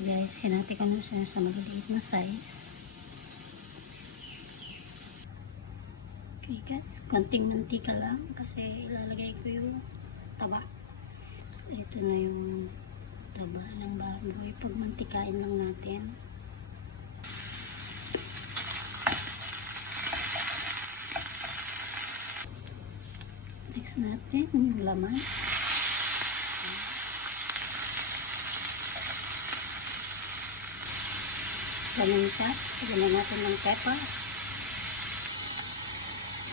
guys, hinati ko na siya sa maliliit na size. Okay guys, konting mantika lang kasi ilalagay ko yung taba. So, ito na yung taba ng baboy. Pagmantikain lang natin. Next natin yung laman. Paminta. Lagyan natin ng pepper.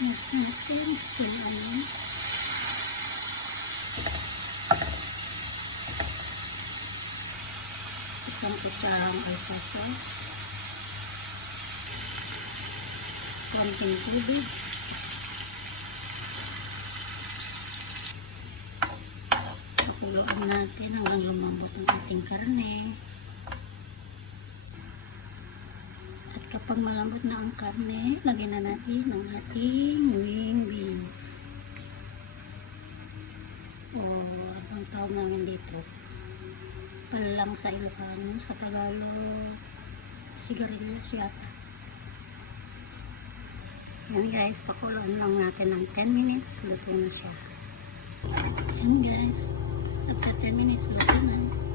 Next natin yung onion. Isang kutsarang alpaso. Konting tubig. Pakuluan natin hanggang lumambot ang ating karne. At kapag malambot na ang karne, lagyan na natin ang ating wing beans. O ang tawag namin dito, palalang sa Ilocano, sa Tagalog, sigarilyas yata. Yan guys, pakuluan lang natin ng 10 minutes, luto na siya. Yan guys, after 10 minutes, luto na.